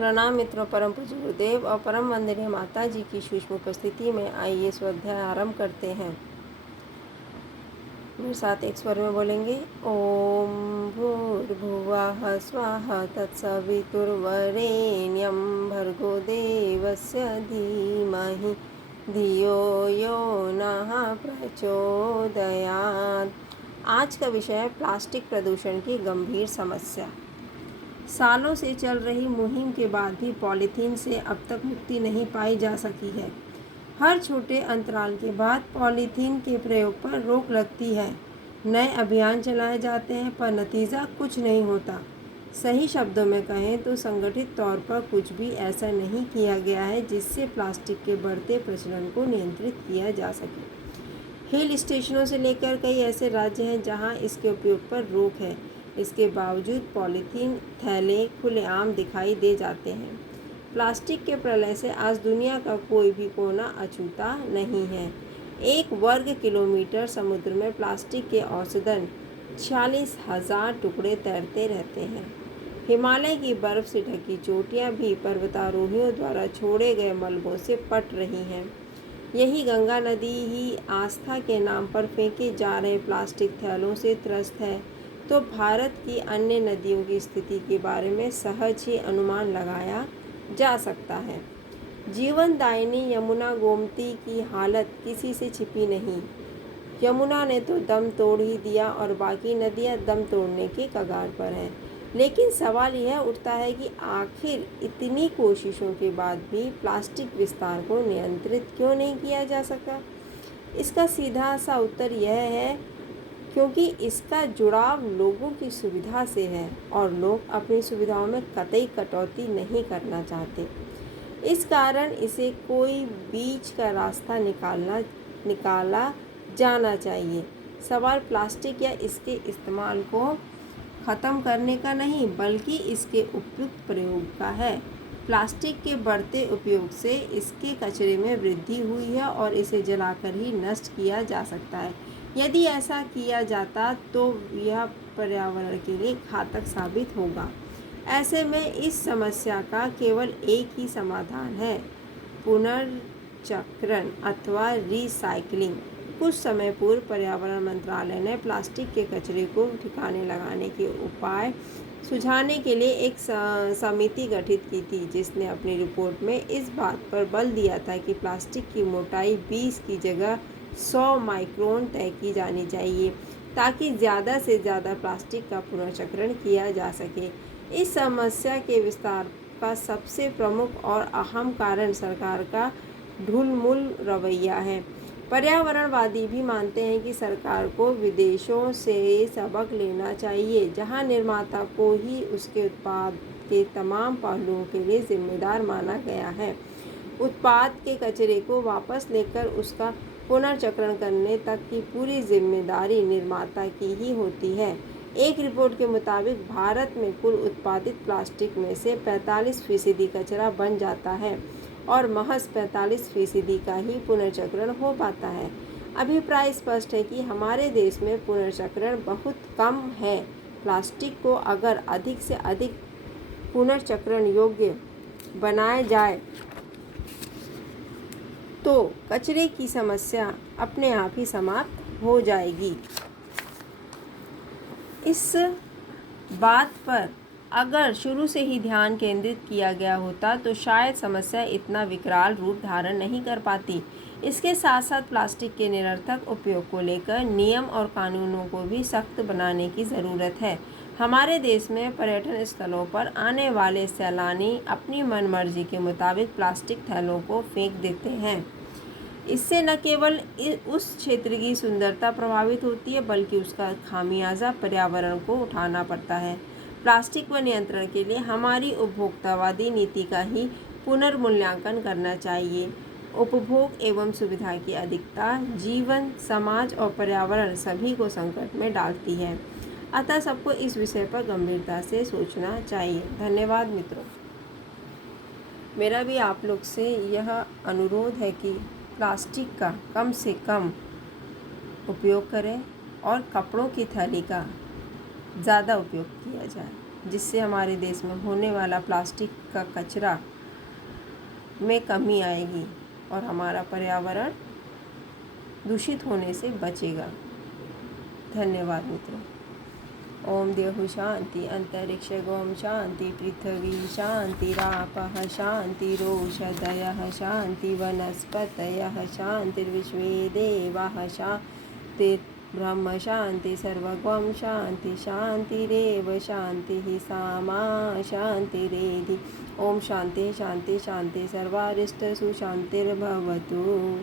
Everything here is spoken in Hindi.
प्रणाम मित्रों, परम पूज्य गुरुदेव और परम वंदनीय माता जी की सूक्ष्म उपस्थिति में आइए स्वाध्याय आरंभ करते हैं। मेरे साथ एक स्वर में बोलेंगे। ओम भूर्भुवः स्वः तत्सवितुर्वरेण्यं भर्गो देवस्य धीमहि धियो यो नः प्रचोदयात्। आज का विषय है प्लास्टिक प्रदूषण की गंभीर समस्या। सालों से चल रही मुहिम के बाद भी पॉलीथीन से अब तक मुक्ति नहीं पाई जा सकी है। हर छोटे अंतराल के बाद पॉलीथीन के प्रयोग पर रोक लगती है। नए अभियान चलाए जाते हैं पर नतीजा कुछ नहीं होता। सही शब्दों में कहें तो संगठित तौर पर कुछ भी ऐसा नहीं किया गया है जिससे प्लास्टिक के बढ़ते प्रचलन को नियंत्रित किया जा सके। हिल स्टेशनों से लेकर कई ऐसे राज्य हैं जहां इसके उपयोग पर रोक है। इसके बावजूद पॉलीथीन थैले खुलेआम दिखाई दे जाते हैं। प्लास्टिक के प्रलय से आज दुनिया का कोई भी कोना अछूता नहीं है। 1 वर्ग किलोमीटर समुद्र में प्लास्टिक के औसतन 46,000 टुकड़े तैरते रहते हैं। हिमालय की बर्फ से ढकी चोटियां भी पर्वतारोहियों द्वारा छोड़े गए मलबों से पट रही हैं। यही गंगा नदी ही आस्था के नाम पर फेंके जा रहे प्लास्टिक थैलों से त्रस्त है, तो भारत की अन्य नदियों की स्थिति के बारे में सहज ही अनुमान लगाया जा सकता है। जीवनदायिनी यमुना गोमती की हालत किसी से छिपी नहीं। यमुना ने तो दम तोड़ ही दिया और बाकी नदियां दम तोड़ने के कगार पर हैं। लेकिन सवाल यह उठता है कि आखिर इतनी कोशिशों के बाद भी प्लास्टिक विस्तार को नियंत्रित क्यों नहीं किया जा सका। इसका सीधा सा उत्तर यह है क्योंकि इसका जुड़ाव लोगों की सुविधा से है और लोग अपनी सुविधाओं में कतई कटौती नहीं करना चाहते। इस कारण इसे कोई बीच का रास्ता निकाला जाना चाहिए। सवाल प्लास्टिक या इसके इस्तेमाल को ख़त्म करने का नहीं बल्कि इसके उपयुक्त प्रयोग का है। प्लास्टिक के बढ़ते उपयोग से इसके कचरे में वृद्धि हुई है और इसे जलाकर ही नष्ट किया जा सकता है। यदि ऐसा किया जाता तो यह पर्यावरण के लिए घातक साबित होगा। ऐसे में इस समस्या का केवल एक ही समाधान है, पुनर्चक्रण अथवा रिसाइकलिंग। कुछ समय पूर्व पर्यावरण मंत्रालय ने प्लास्टिक के कचरे को ठिकाने लगाने के उपाय सुझाने के लिए एक समिति गठित की थी, जिसने अपनी रिपोर्ट में इस बात पर बल दिया था कि प्लास्टिक की मोटाई 20 की जगह 100 माइक्रोन तय की जानी चाहिए ताकि ज़्यादा से ज़्यादा प्लास्टिक का पुनर्चक्रण किया जा सके। इस समस्या के विस्तार का सबसे प्रमुख और अहम कारण सरकार का ढुलमुल रवैया है। पर्यावरणवादी भी मानते हैं कि सरकार को विदेशों से सबक लेना चाहिए, जहां निर्माता को ही उसके उत्पाद के तमाम पहलुओं के लिए जिम्मेदार माना गया है। उत्पाद के कचरे को वापस लेकर उसका पुनर्चक्रण करने तक की पूरी जिम्मेदारी निर्माता की ही होती है। एक रिपोर्ट के मुताबिक भारत में कुल उत्पादित प्लास्टिक में से 45% कचरा बन जाता है और महज 45% का ही पुनर्चक्रण हो पाता है। अभिप्राय स्पष्ट है कि हमारे देश में पुनर्चक्रण बहुत कम है। प्लास्टिक को अगर अधिक से अधिक पुनर्चक्रण योग्य बनाया जाए तो कचरे की समस्या अपने आप ही समाप्त हो जाएगी। इस बात पर अगर शुरू से ही ध्यान केंद्रित किया गया होता तो शायद समस्या इतना विकराल रूप धारण नहीं कर पाती। इसके साथ साथ प्लास्टिक के निरर्थक उपयोग को लेकर नियम और कानूनों को भी सख्त बनाने की ज़रूरत है। हमारे देश में पर्यटन स्थलों पर आने वाले सैलानी अपनी मनमर्जी के मुताबिक प्लास्टिक थैलों को फेंक देते हैं। इससे न केवल उस क्षेत्र की सुंदरता प्रभावित होती है बल्कि उसका खामियाजा पर्यावरण को उठाना पड़ता है। प्लास्टिक पर नियंत्रण के लिए हमारी उपभोक्तावादी नीति का ही पुनर्मूल्यांकन करना चाहिए। उपभोग एवं सुविधा की अधिकता जीवन, समाज और पर्यावरण सभी को संकट में डालती है। अतः सबको इस विषय पर गंभीरता से सोचना चाहिए। धन्यवाद मित्रों। मेरा भी आप लोग से यह अनुरोध है कि प्लास्टिक का कम से कम उपयोग करें और कपड़ों की थैली का ज़्यादा उपयोग किया जाए। जिससे हमारे देश में होने वाला प्लास्टिक का कचरा में कमी आएगी और हमारा पर्यावरण दूषित होने से बचेगा। धन्यवाद मित्रों। ओम देहु शांति, अंतरिक्ष गोम शांति, पृथ्वी शांति, रापः शांतिरोषधयः शांति, वनस्पतयः शांतिर्विश्वे देवाः शांतिर्ब्रह्म शांति, सर्वगं शांति शांतिरेव शांतिः सामा शांतिरेधि। ओम शांति शांति शांति, सर्वारिष्टसु शांतिर्भवतु।